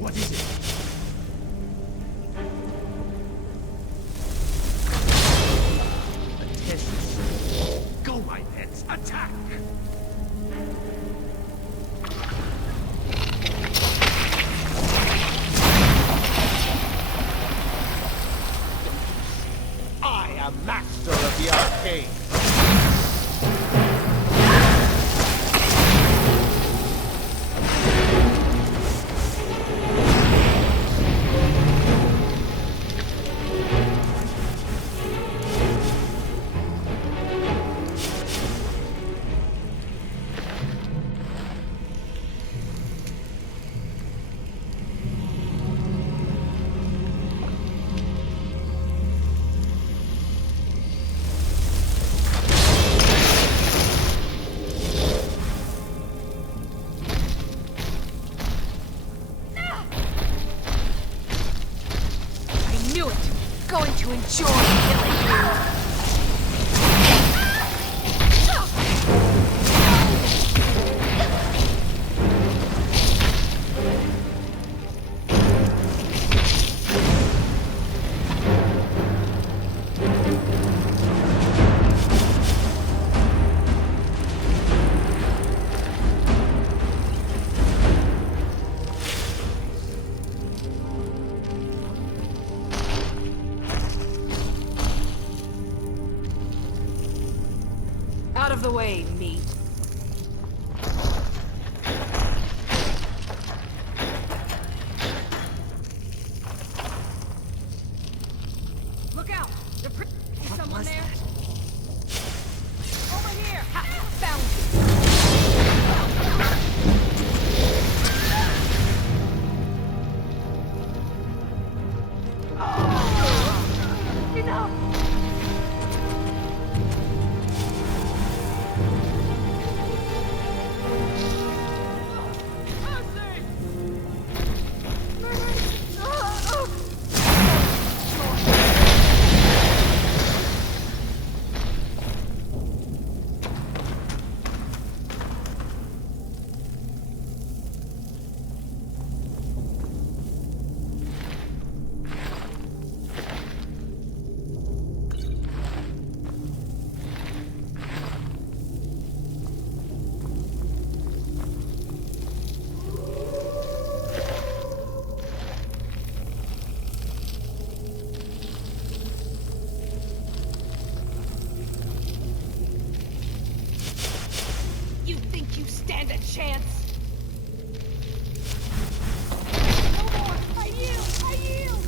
What is it? A test. Go, my pets, attack! I am master of the arcane. Going to enjoy killing you. Out of the way, meat. Look out! Is someone there? Over here! Ha! Found you! Enough! You think you stand a chance? No more! I yield! I yield!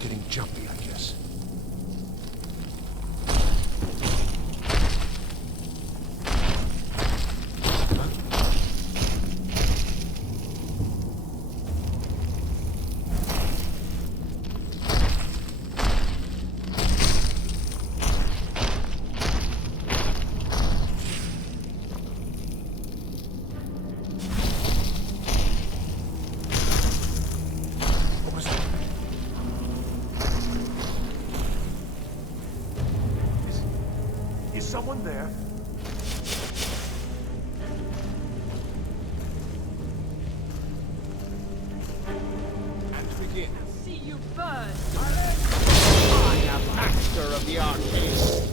Getting jumpy, I guess. What was that? Is someone there? And begin. See you burn! I am master of the arcane.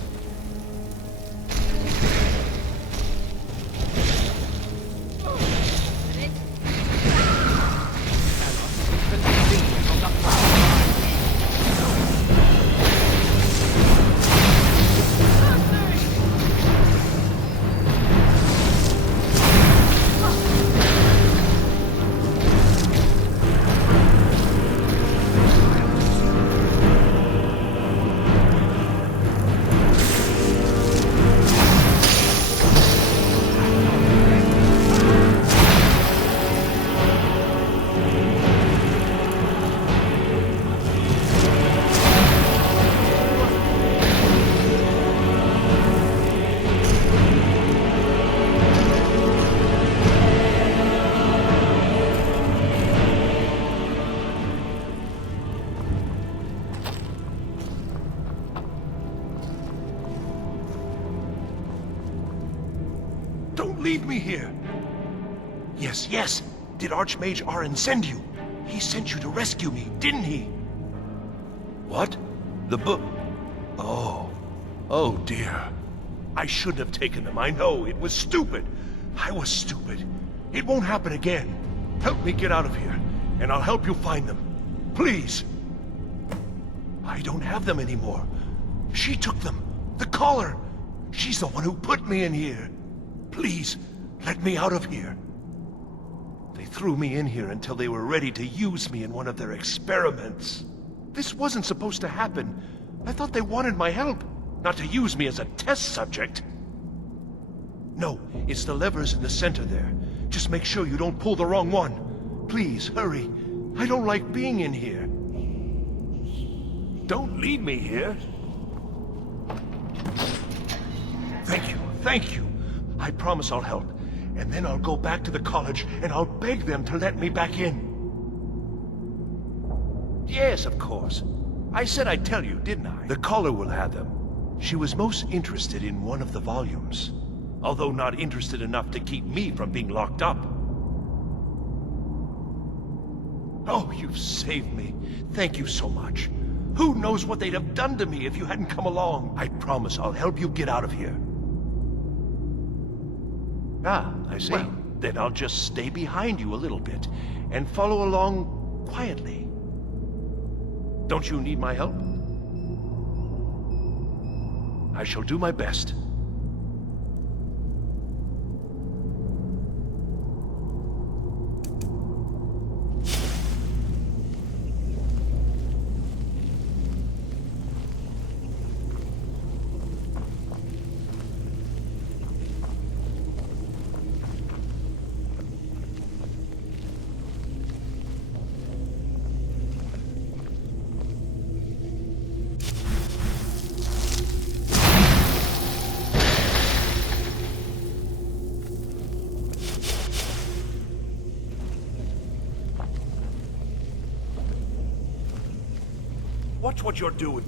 Don't leave me here! Yes, yes! Did Archmage Arin send you? He sent you to rescue me, didn't he? What? The book? Oh. Oh dear. I shouldn't have taken them, I know. It was stupid. I was stupid. It won't happen again. Help me get out of here, and I'll help you find them. Please! I don't have them anymore. She took them. The collar! She's the one who put me in here. Please, let me out of here. They threw me in here until they were ready to use me in one of their experiments. This wasn't supposed to happen. I thought they wanted my help, not to use me as a test subject. No, it's the levers in the center there. Just make sure you don't pull the wrong one. Please, hurry. I don't like being in here. Don't leave me here. Thank you. I promise I'll help. And then I'll go back to the college and I'll beg them to let me back in. Yes, of course. I said I'd tell you, didn't I? The caller will have them. She was most interested in one of the volumes, although not interested enough to keep me from being locked up. Oh, you've saved me. Thank you so much. Who knows what they'd have done to me if you hadn't come along? I promise I'll help you get out of here. Ah, I see. Well, then I'll just stay behind you a little bit and follow along quietly. Don't you need my help? I shall do my best. Watch what you're doing.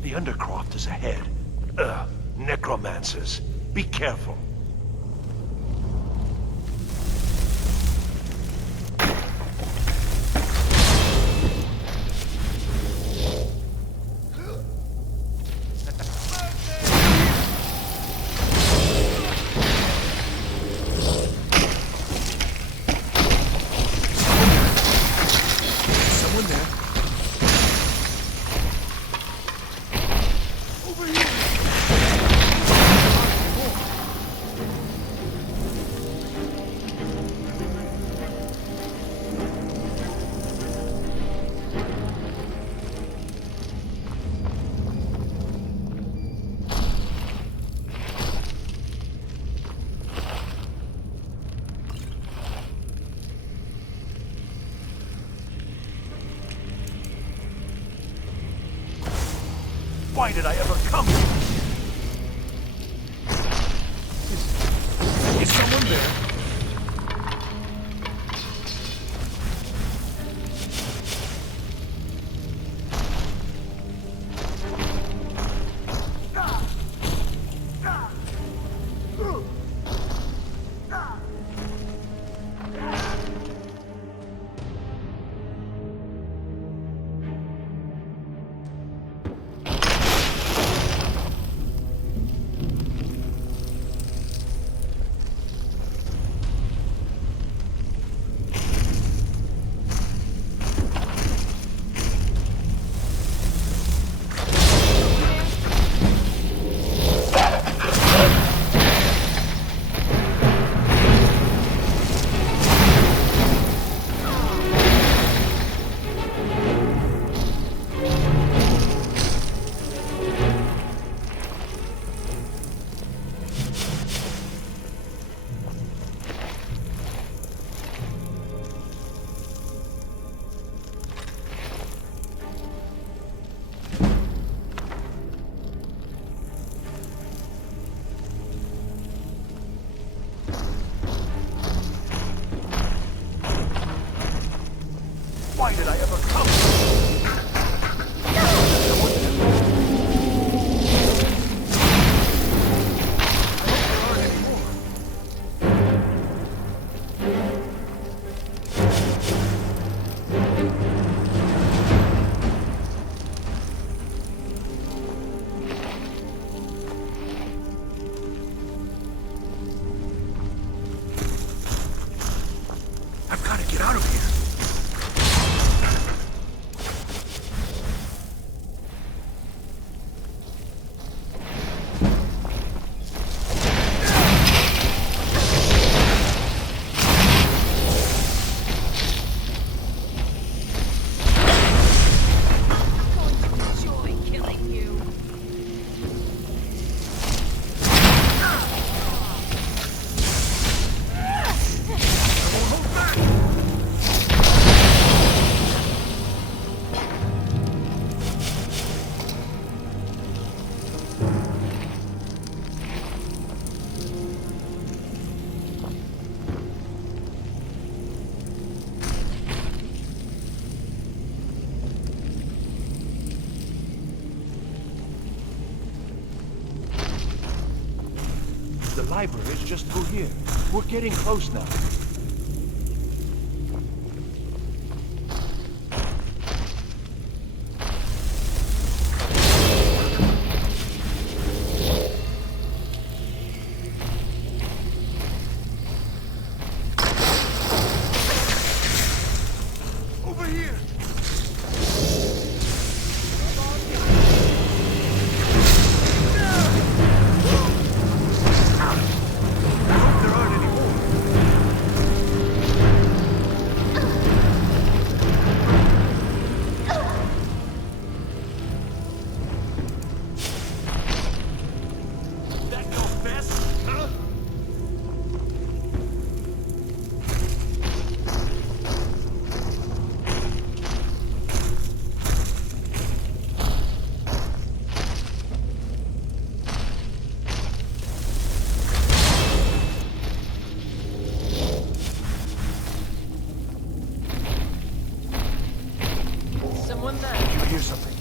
The Undercroft is ahead. Necromancers. Be careful. Why did I ever come here? Is someone there? library is just through here. We're getting close now. Over here! There aren't any more. That no best, huh? Someone there. I hear something.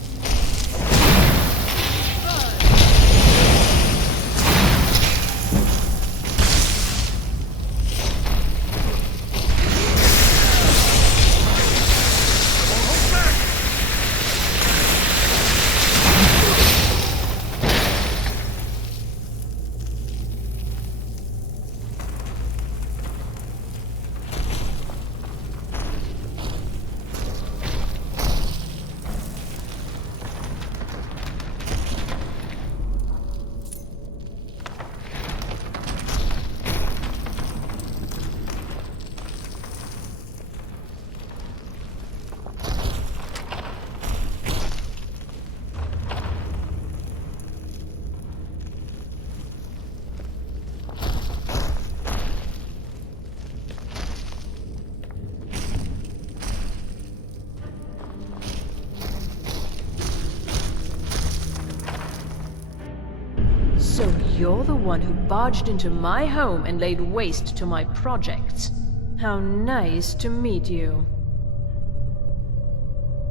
So you're the one who barged into my home and laid waste to my projects. How nice to meet you.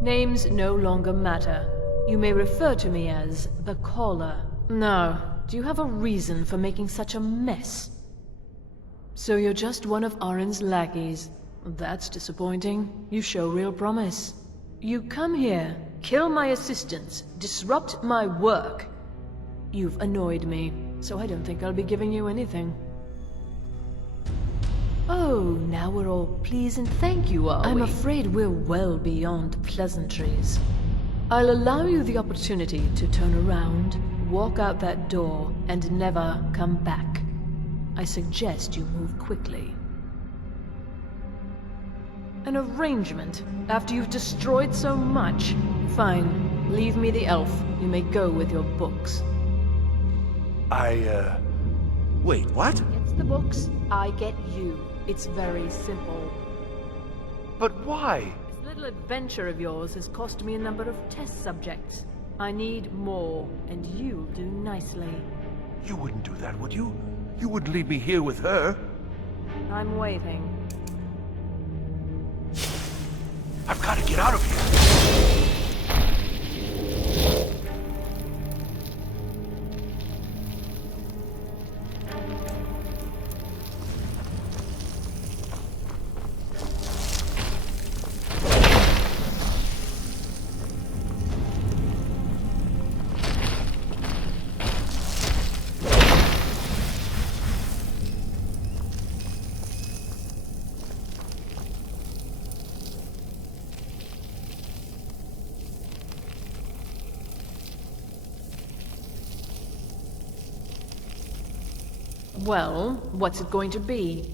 Names no longer matter. You may refer to me as the Caller. Now, do you have a reason for making such a mess? So you're just one of Arin's lackeys. That's disappointing. You show real promise. You come here, kill my assistants, disrupt my work. You've annoyed me, so I don't think I'll be giving you anything. Oh, now we're all please and thank you, are we? I'm afraid we're well beyond pleasantries. I'll allow you the opportunity to turn around, walk out that door, and never come back. I suggest you move quickly. An arrangement, after you've destroyed so much? Fine, leave me the elf. You may go with your books. Wait, what? Gets the books, I get you. It's very simple. But why? This little adventure of yours has cost me a number of test subjects. I need more, and you'll do nicely. You wouldn't do that, would you? You wouldn't leave me here with her. I'm waiting. I've got to get out of here. Well, what's it going to be?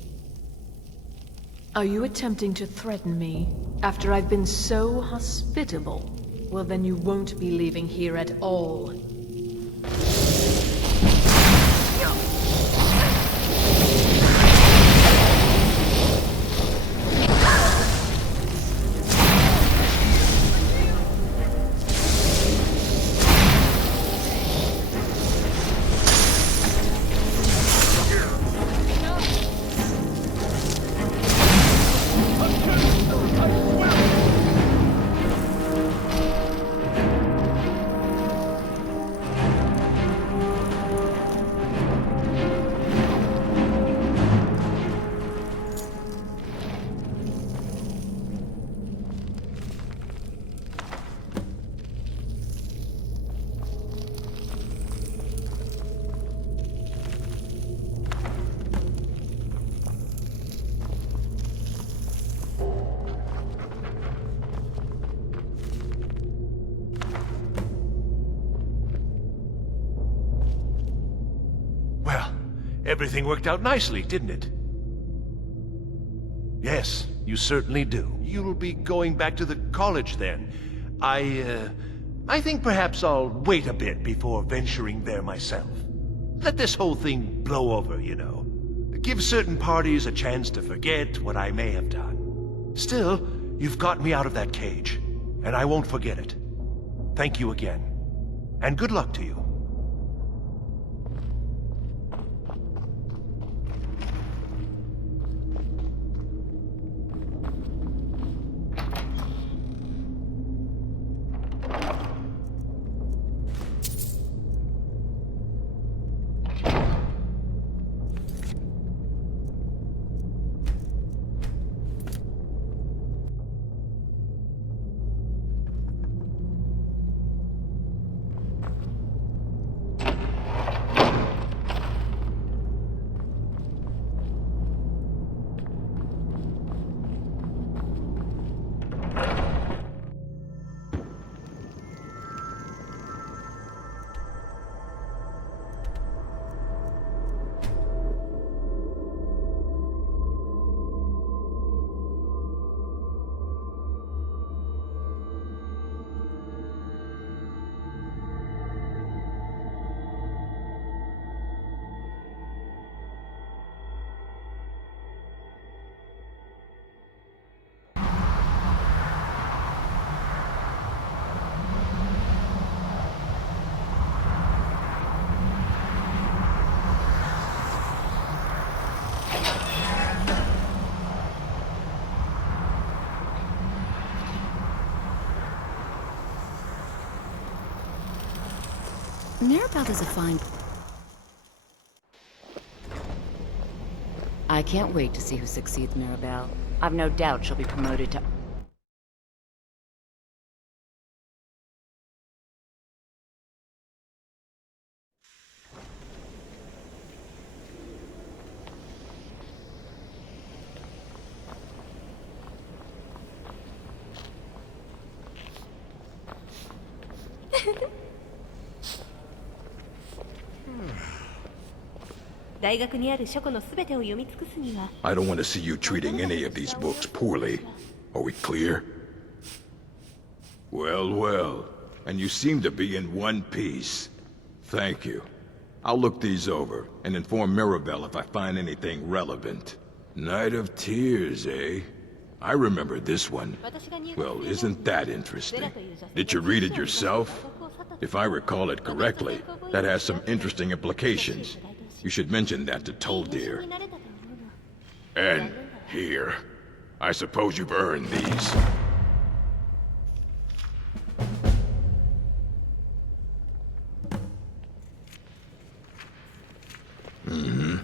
Are you attempting to threaten me after I've been so hospitable? Well, then you won't be leaving here at all. Everything worked out nicely, didn't it? Yes, you certainly do. You'll be going back to the college then. I think perhaps I'll wait a bit before venturing there myself. Let this whole thing blow over, you know. Give certain parties a chance to forget what I may have done. Still, you've got me out of that cage, and I won't forget it. Thank you again, and good luck to you. Mirabelle is a fine... I can't wait to see who succeeds Mirabelle. I've no doubt she'll be promoted to... I don't want to see you treating any of these books poorly. Are we clear? Well, well. And you seem to be in one piece. Thank you. I'll look these over and inform Mirabelle if I find anything relevant. Night of Tears, eh? I remember this one. Well, isn't that interesting? Did you read it yourself? If I recall it correctly, that has some interesting implications. You should mention that to Toldir. And here. I suppose you've earned these. Mm-hmm.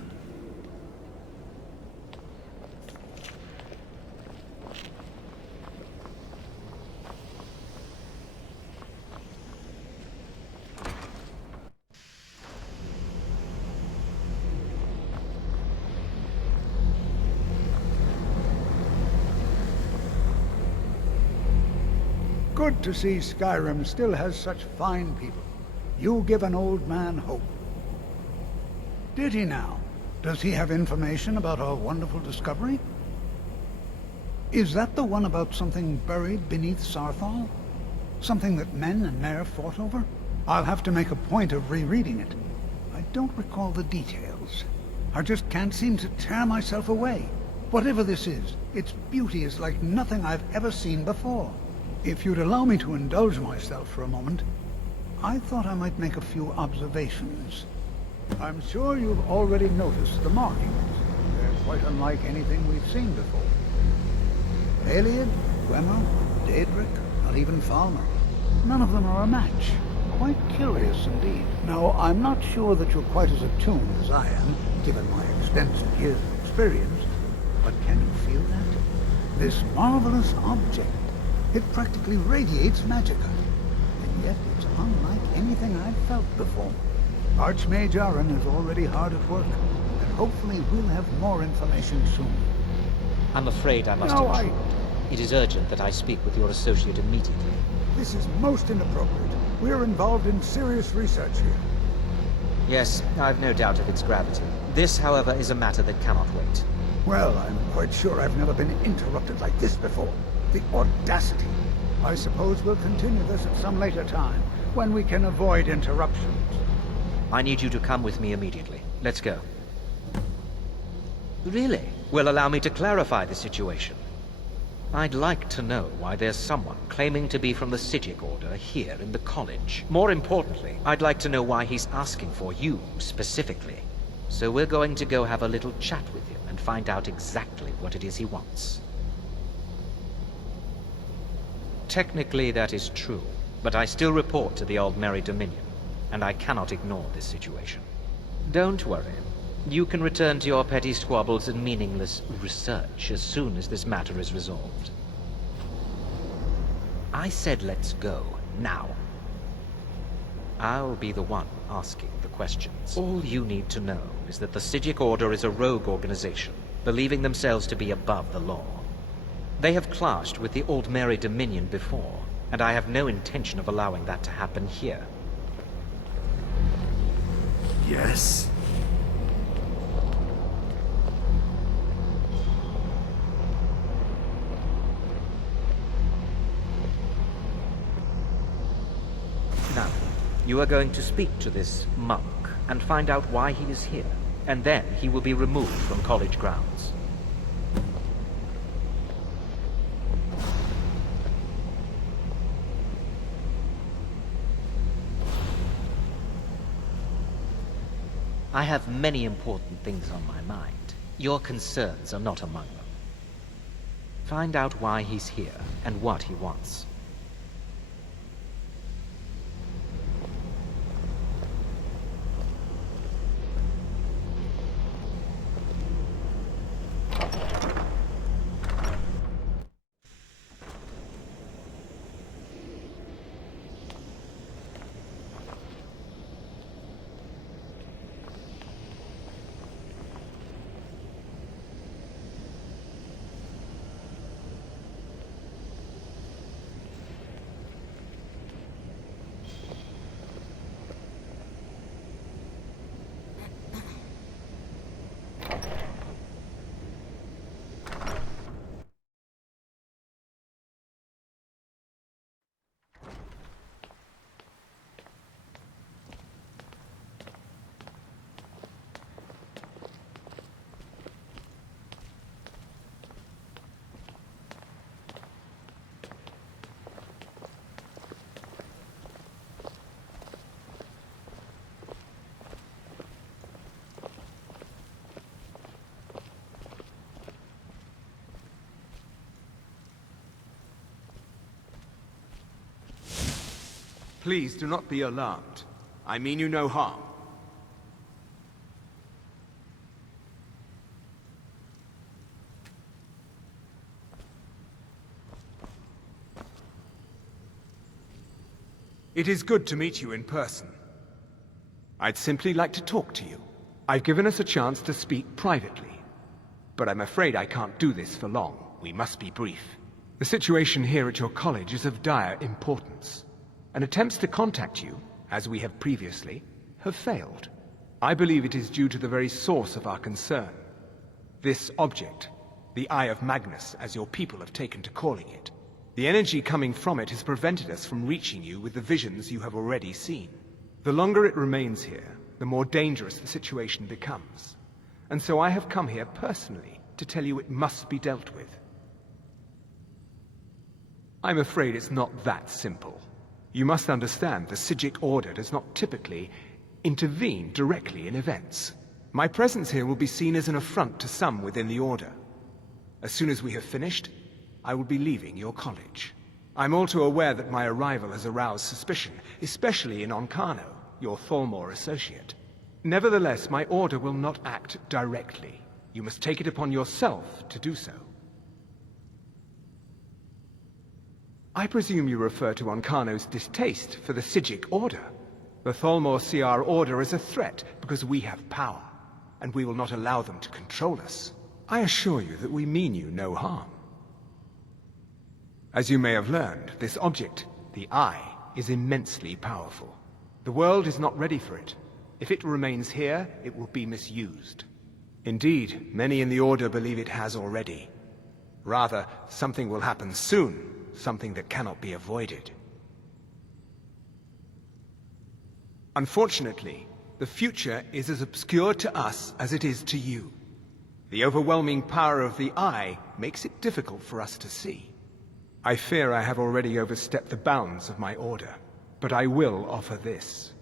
Good to see Skyrim still has such fine people. You give an old man hope. Did he now? Does he have information about our wonderful discovery? Is that the one about something buried beneath Sarthal? Something that men and Mare fought over? I'll have to make a point of rereading it. I don't recall the details. I just can't seem to tear myself away. Whatever this is, its beauty is like nothing I've ever seen before. If you'd allow me to indulge myself for a moment, I thought I might make a few observations. I'm sure you've already noticed the markings. They're quite unlike anything we've seen before. Aliad, Gwemmer, Daedric, not even Falmer. None of them are a match. Quite curious indeed. Now, I'm not sure that you're quite as attuned as I am, given my extensive years of experience, but can you feel that? This marvelous object. It practically radiates magicka, and yet it's unlike anything I've felt before. Archmage Aaron is already hard at work, and hopefully we'll have more information soon. I'm afraid I must No, intrude. It is urgent that I speak with your associate immediately. This is most inappropriate. We're involved in serious research here. Yes, I've no doubt of its gravity. This, however, is a matter that cannot wait. Well, I'm quite sure I've never been interrupted like this before. The audacity. I suppose we'll continue this at some later time, when we can avoid interruptions. I need you to come with me immediately. Let's go. Really? Well, allow me to clarify the situation. I'd like to know why there's someone claiming to be from the Psijic Order here in the college. More importantly, I'd like to know why he's asking for you, specifically. So we're going to go have a little chat with him and find out exactly what it is he wants. Technically, that is true, but I still report to the Aldmeri Dominion, and I cannot ignore this situation. Don't worry. You can return to your petty squabbles and meaningless research as soon as this matter is resolved. I said let's go, now. I'll be the one asking the questions. All you need to know is that the Psijic Order is a rogue organization, believing themselves to be above the law. They have clashed with the Aldmeri Dominion before, and I have no intention of allowing that to happen here. Yes? Now, you are going to speak to this monk and find out why he is here, and then he will be removed from college grounds. I have many important things on my mind. Your concerns are not among them. Find out why he's here and what he wants. Please do not be alarmed. I mean you no harm. It is good to meet you in person. I'd simply like to talk to you. I've given us a chance to speak privately, but I'm afraid I can't do this for long. We must be brief. The situation here at your college is of dire importance, and attempts to contact you, as we have previously, have failed. I believe it is due to the very source of our concern. This object, the Eye of Magnus, as your people have taken to calling it. The energy coming from it has prevented us from reaching you with the visions you have already seen. The longer it remains here, the more dangerous the situation becomes. And so I have come here personally to tell you it must be dealt with. I'm afraid it's not that simple. You must understand the Psijic Order does not typically intervene directly in events. My presence here will be seen as an affront to some within the Order. As soon as we have finished, I will be leaving your college. I'm all too aware that my arrival has aroused suspicion, especially in Onkano, your Thalmor associate. Nevertheless, my Order will not act directly. You must take it upon yourself to do so. I presume you refer to Onkano's distaste for the Psijic Order. The Thalmor see our Order as a threat because we have power, and we will not allow them to control us. I assure you that we mean you no harm. As you may have learned, this object, the Eye, is immensely powerful. The world is not ready for it. If it remains here, it will be misused. Indeed, many in the Order believe it has already. Rather, something will happen soon, something that cannot be avoided. Unfortunately, the future is as obscure to us as it is to you. The overwhelming power of the Eye makes it difficult for us to see. I fear I have already overstepped the bounds of my order, but I will offer this.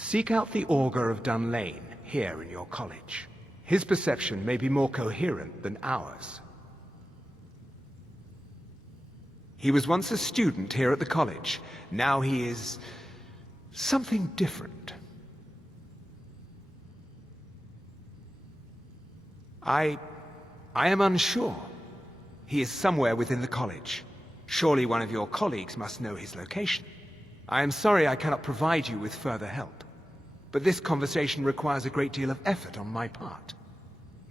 Seek out the Augur of Dunlane, here in your college. His perception may be more coherent than ours. He was once a student here at the college. Now he is something different. I am unsure. He is somewhere within the college. Surely one of your colleagues must know his location. I am sorry I cannot provide you with further help, but this conversation requires a great deal of effort on my part.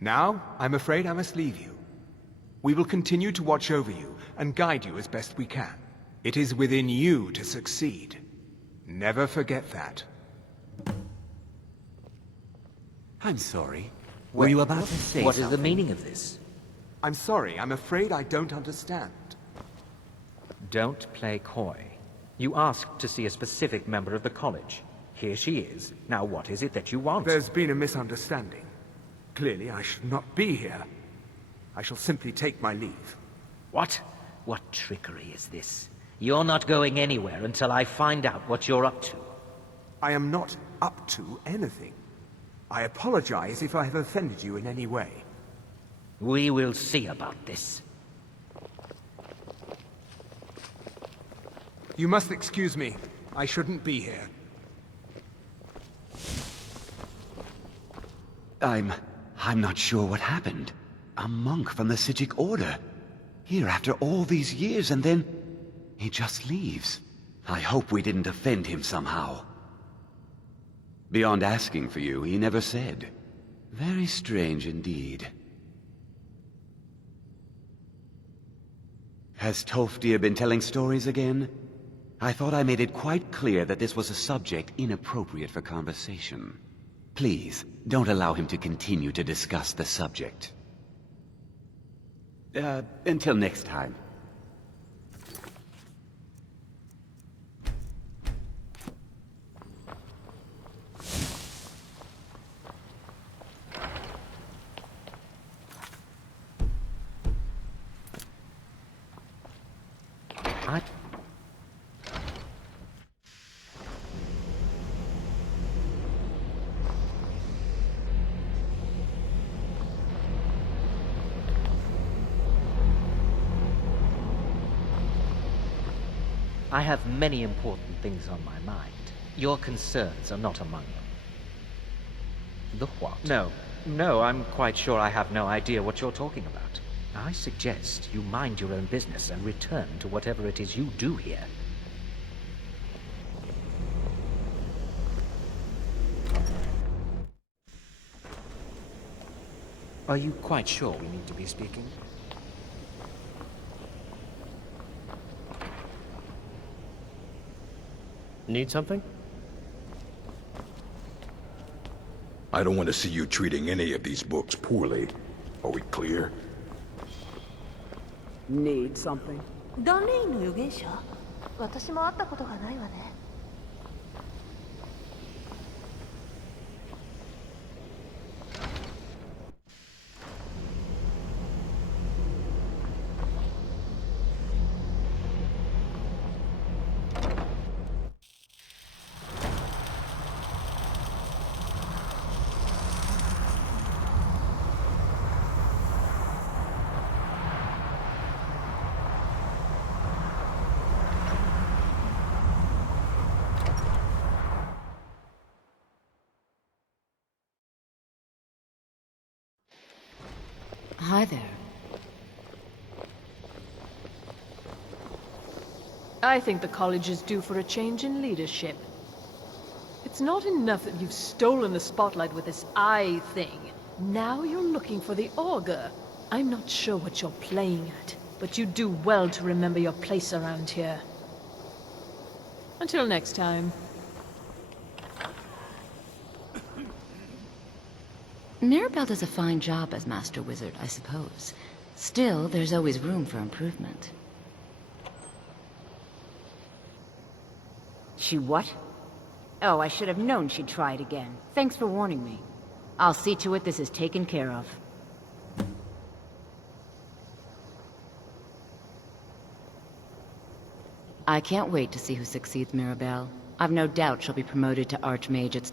Now, I'm afraid I must leave you. We will continue to watch over you and guide you as best we can. It is within you to succeed. Never forget that. I'm sorry. Were you about to say What something? is the meaning of this? I'm sorry, I'm afraid I don't understand. Don't play coy. You asked to see a specific member of the college. Here she is. Now what is it that you want? There's been a misunderstanding. Clearly, I should not be here. I shall simply take my leave. What? What trickery is this? You're not going anywhere until I find out what you're up to. I am not up to anything. I apologize if I have offended you in any way. We will see about this. You must excuse me. I shouldn't be here. I'm not sure what happened. A monk from the Sijic Order. Here after all these years, and then he just leaves. I hope we didn't offend him somehow. Beyond asking for you, he never said. Very strange indeed. Has Tofdir been telling stories again? I thought I made it quite clear that this was a subject inappropriate for conversation. Please, don't allow him to continue to discuss the subject. Until next time. I have many important things on my mind. Your concerns are not among them. The what? No, I'm quite sure I have no idea what you're talking about. I suggest you mind your own business and return to whatever it is you do here. Are you quite sure we need to be speaking? Need something? I don't want to see you treating any of these books poorly. Are we clear? Need something? ダンレインの預言者？私も会ったことがないわね。Hi there. I think the college is due for a change in leadership. It's not enough that you've stolen the spotlight with this eye thing. Now you're looking for the Augur. I'm not sure what you're playing at, but you do well to remember your place around here. Until next time. Mirabelle does a fine job as Master Wizard, I suppose. Still, there's always room for improvement. She what? Oh, I should have known she'd try it again. Thanks for warning me. I'll see to it this is taken care of. I can't wait to see who succeeds Mirabelle. I've no doubt she'll be promoted to Archmage at...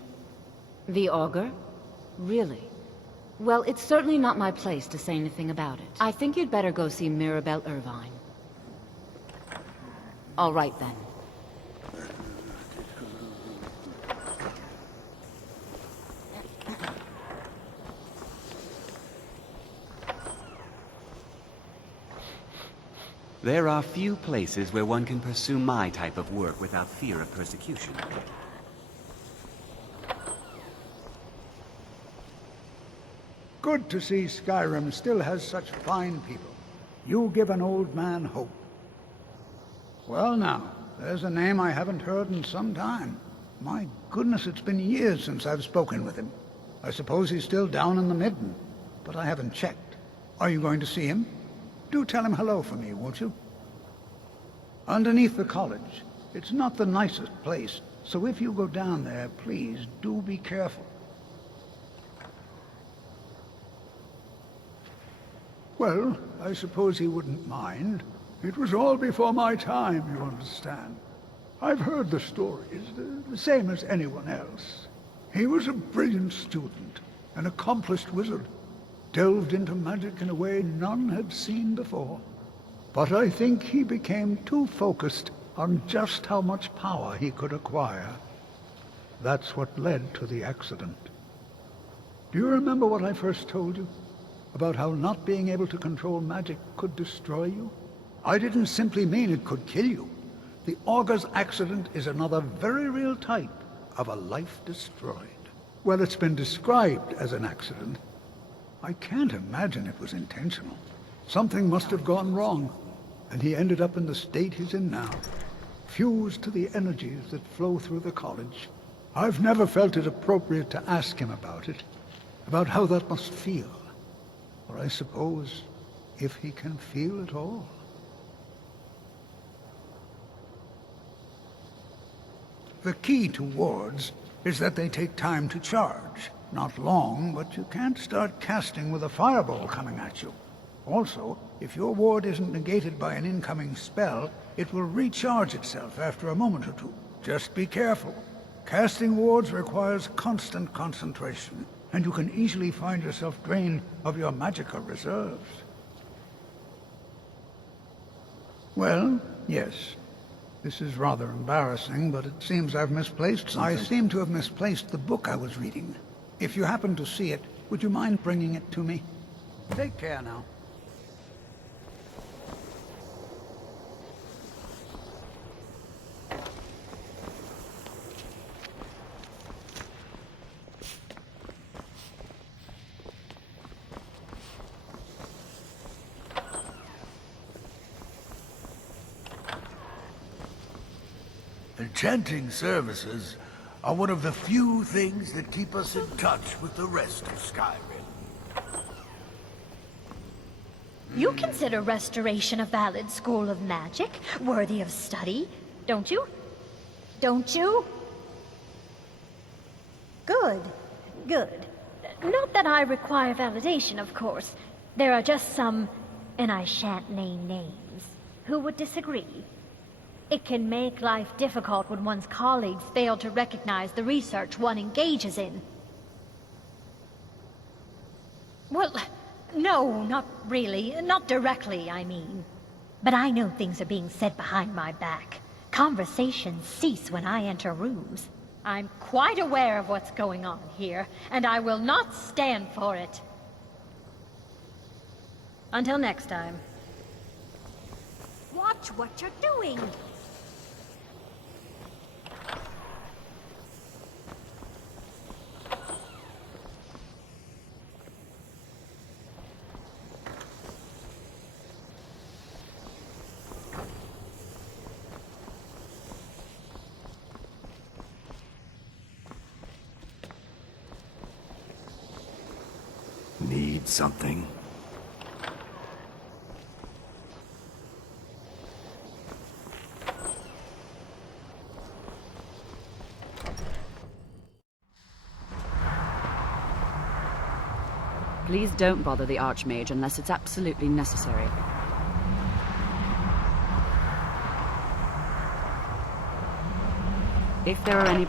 The Augur? Really? Well, it's certainly not my place to say anything about it. I think you'd better go see Mirabelle Irvine. All right, then. There are few places where one can pursue my type of work without fear of persecution. Good to see Skyrim still has such fine people. You give an old man hope. Well now, there's a name I haven't heard in some time. My goodness, it's been years since I've spoken with him. I suppose he's still down in the Midden, but I haven't checked. Are you going to see him? Do tell him hello for me, won't you? Underneath the college. It's not the nicest place, so if you go down there, please do be careful. Well, I suppose he wouldn't mind. It was all before my time, you understand. I've heard the stories, the same as anyone else. He was a brilliant student, an accomplished wizard, delved into magic in a way none had seen before. But I think he became too focused on just how much power he could acquire. That's what led to the accident. Do you remember what I first told you? About how not being able to control magic could destroy you? I didn't simply mean it could kill you. The Augur's accident is another very real type of a life destroyed. Well, it's been described as an accident. I can't imagine it was intentional. Something must have gone wrong, and he ended up in the state he's in now, fused to the energies that flow through the college. I've never felt it appropriate to ask him about it, about how that must feel. Or I suppose, if he can feel at all. The key to wards is that they take time to charge. Not long, but you can't start casting with a fireball coming at you. Also, if your ward isn't negated by an incoming spell, it will recharge itself after a moment or two. Just be careful. Casting wards requires constant concentration, and you can easily find yourself drained of your magical reserves. Well, yes. This is rather embarrassing, but it seems I've misplaced something. I seem to have misplaced the book I was reading. If you happen to see it, would you mind bringing it to me? Take care now. Enchanting services are one of the few things that keep us in touch with the rest of Skyrim. You consider restoration a valid school of magic, worthy of study, don't you? Don't you? Good. Good. Not that I require validation, of course. There are just some, and I shan't name names, who would disagree. It can make life difficult when one's colleagues fail to recognize the research one engages in. Well, no, not really. Not directly, I mean. But I know things are being said behind my back. Conversations cease when I enter rooms. I'm quite aware of what's going on here, and I will not stand for it. Until next time. Watch what you're doing! need something. Please don't bother the Archmage unless it's absolutely necessary. If there are any...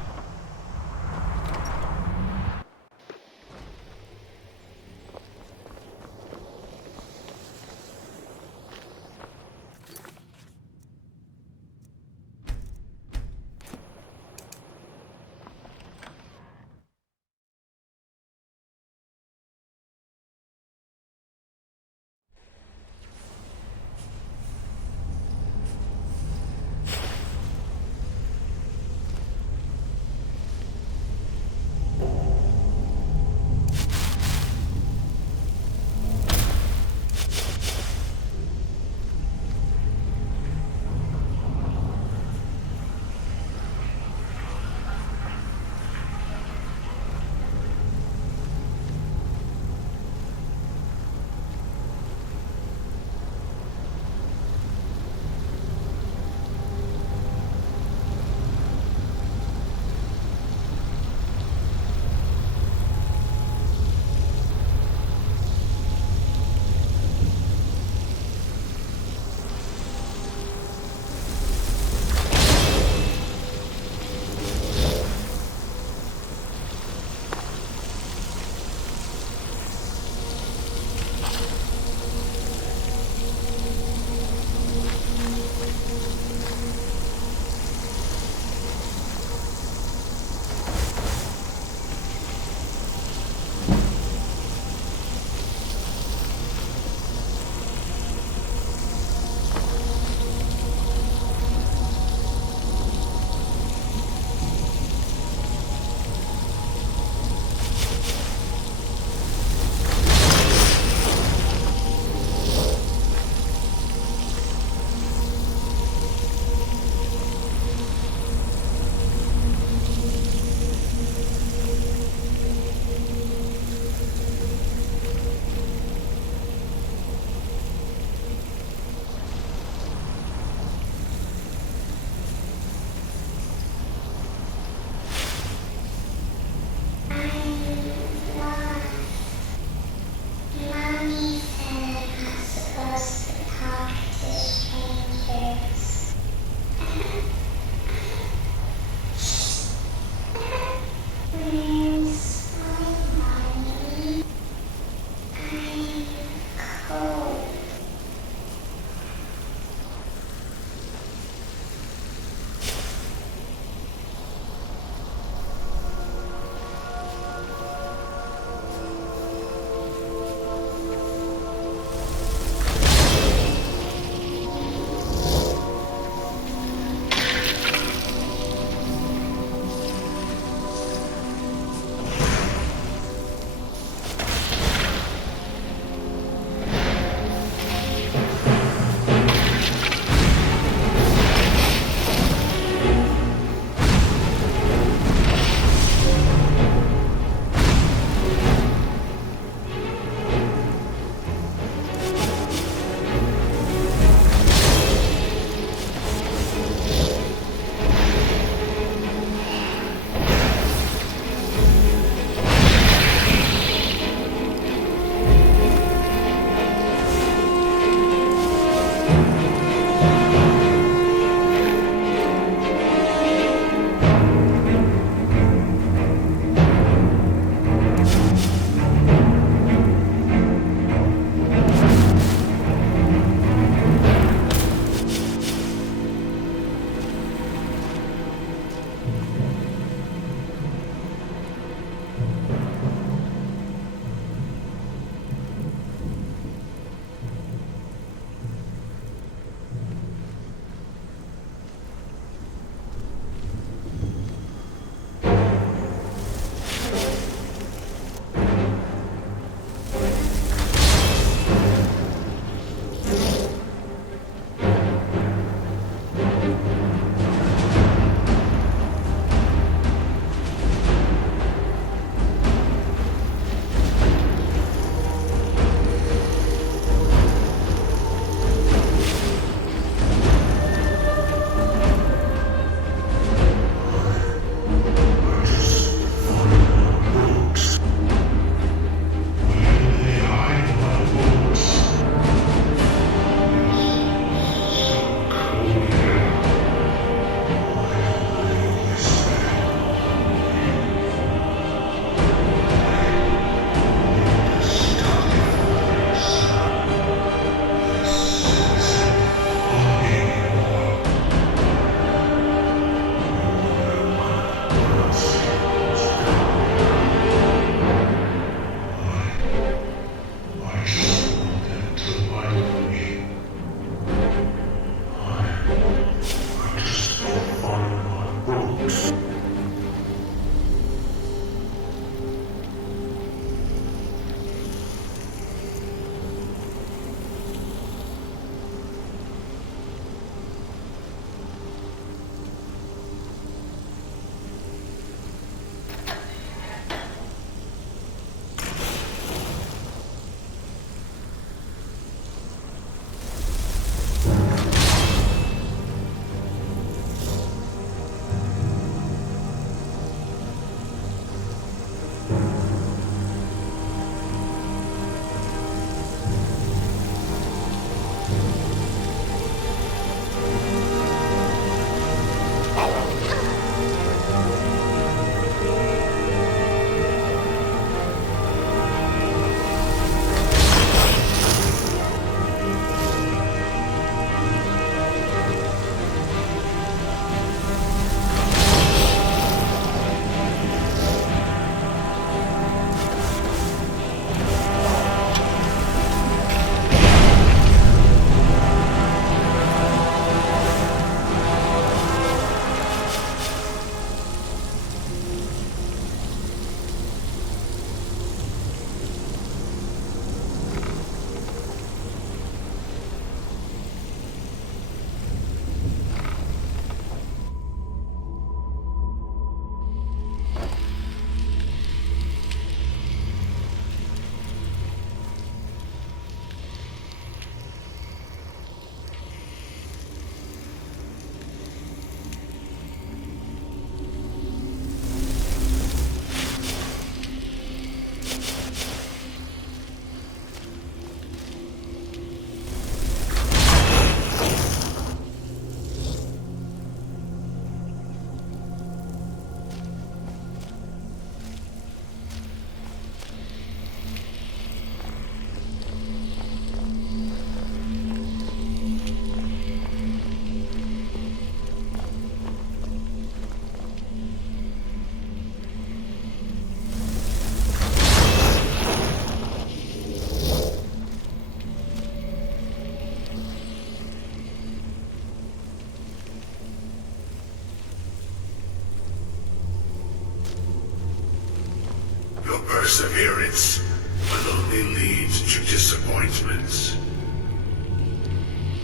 Perseverance will only lead to disappointments.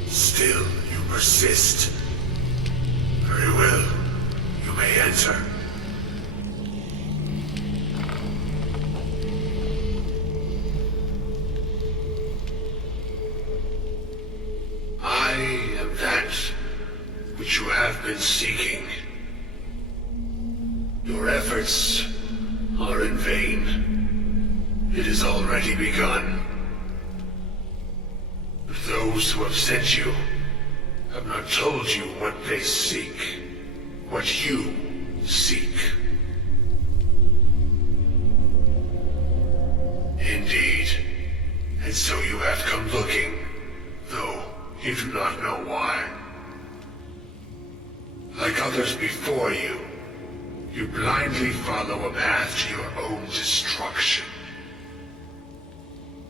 Still, you persist. Very well. You may enter. I am that which you have been seeking. Your efforts are in vain. It has already begun. Those who have sent you have not told you what they seek, what you seek. Indeed. And so you have come looking, though you do not know why. Like others before you, you blindly follow a path to your own destruction.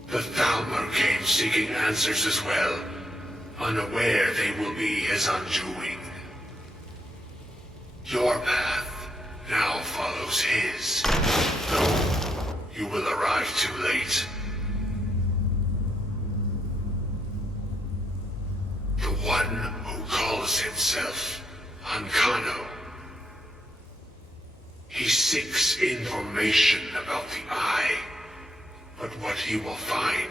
The Thalmor came seeking answers as well, unaware they will be his undoing. Your path now follows his, though you will arrive too late. The one who calls himself Ankano. He seeks information about the Eye, but what he will find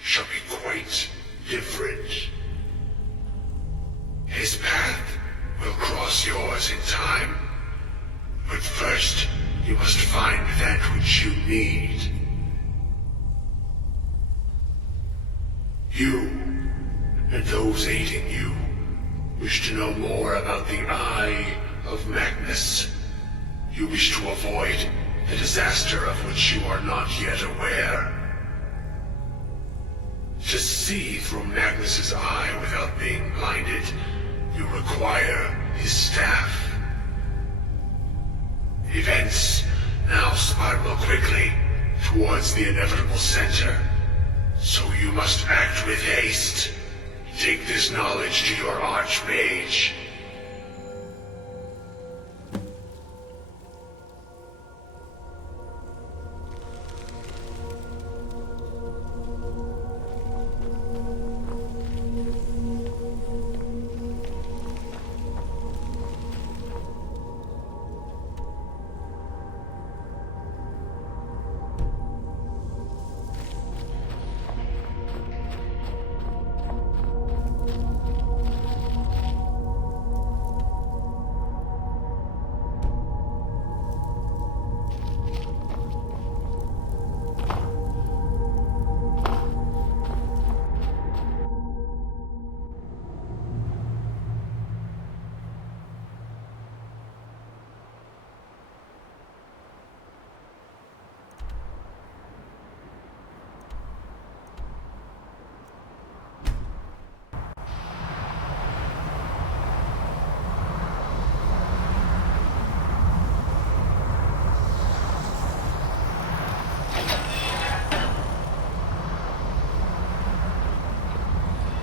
shall be quite different. His path will cross yours in time, but first you must find that which you need. You, and those aiding you, wish to know more about the Eye of Magnus. You wish to avoid the disaster of which you are not yet aware. To see through Magnus's eye without being blinded, you require his staff. Events now spiral quickly towards the inevitable center. So you must act with haste. Take this knowledge to your Archmage.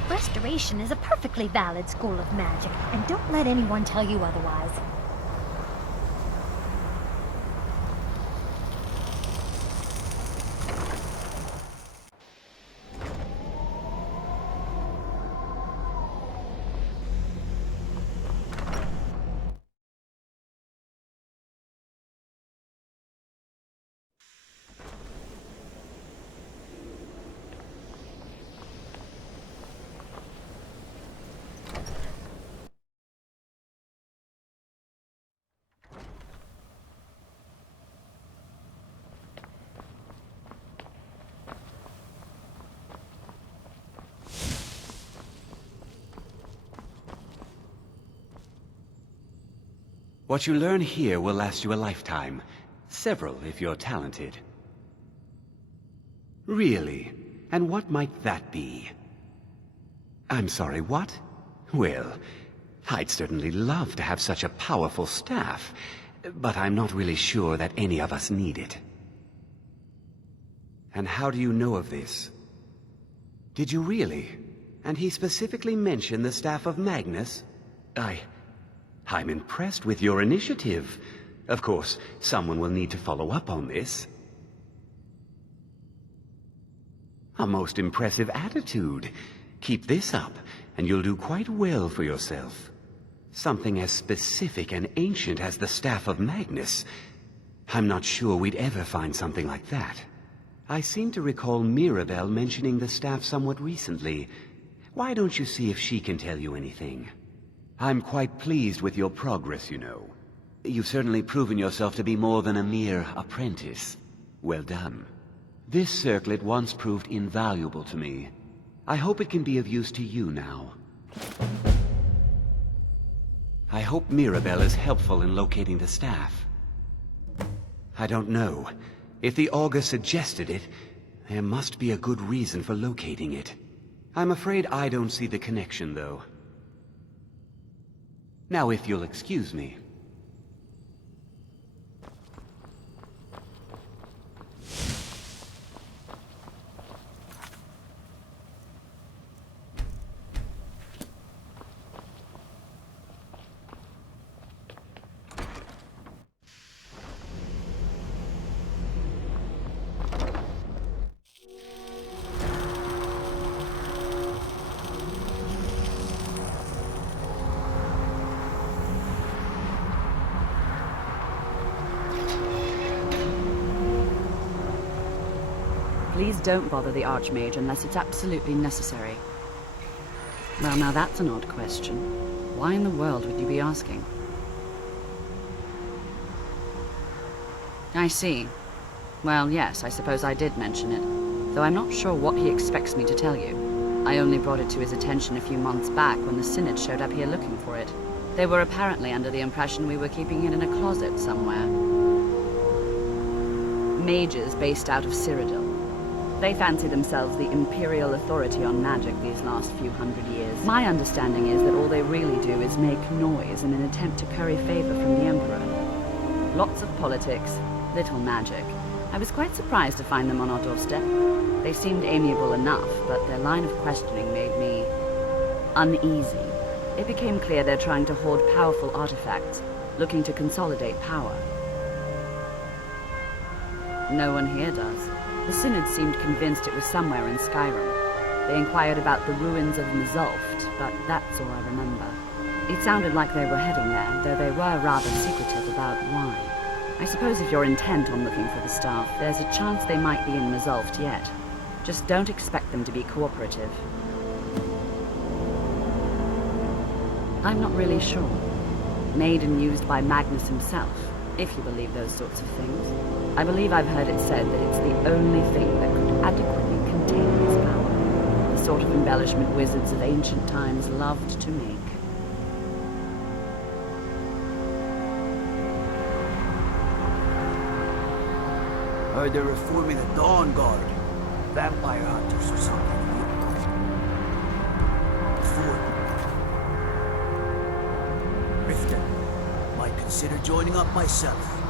Restoration is a perfectly valid school of magic, and don't let anyone tell you otherwise. What you learn here will last you a lifetime. Several, if you're talented. Really? And what might that be? I'm sorry, what? Well, I'd certainly love to have such a powerful staff, but I'm not really sure that any of us need it. And how do you know of this? Did you really? And he specifically mentioned the staff of Magnus? I'm impressed with your initiative. Of course, someone will need to follow up on this. A most impressive attitude. Keep this up, and you'll do quite well for yourself. Something as specific and ancient as the Staff of Magnus. I'm not sure we'd ever find something like that. I seem to recall Mirabelle mentioning the staff somewhat recently. Why don't you see if she can tell you anything? I'm quite pleased with your progress, you know. You've certainly proven yourself to be more than a mere apprentice. Well done. This circlet once proved invaluable to me. I hope it can be of use to you now. I hope Mirabelle is helpful in locating the staff. I don't know. If the Augur suggested it, there must be a good reason for locating it. I'm afraid I don't see the connection, though. Now, if you'll excuse me. Please don't bother the Archmage unless it's absolutely necessary. Well, now that's an odd question. Why in the world would you be asking? I see. Well, yes, I suppose I did mention it, though I'm not sure what he expects me to tell you. I only brought it to his attention a few months back when the Synod showed up here looking for it. They were apparently under the impression we were keeping it in a closet somewhere. Mages based out of Cyrodiil. They fancy themselves the imperial authority on magic these last few hundred years. My understanding is that all they really do is make noise in an attempt to curry favor from the Emperor. Lots of politics, little magic. I was quite surprised to find them on our doorstep. They seemed amiable enough, but their line of questioning made me uneasy. It became clear they're trying to hoard powerful artifacts, looking to consolidate power. No one here does. The Synod seemed convinced it was somewhere in Skyrim. They inquired about the ruins of Mzulft, but that's all I remember. It sounded like they were heading there, though they were rather secretive about why. I suppose if you're intent on looking for the staff, there's a chance they might be in Mzulft yet. Just don't expect them to be cooperative. I'm not really sure. Made and used by Magnus himself, if you believe those sorts of things. I believe I've heard it said that it's the only thing that could adequately contain his power. The sort of embellishment wizards of ancient times loved to make. Heard they're reforming the Dawn Guard. Vampire hunters or something. Riften. Might consider joining up myself.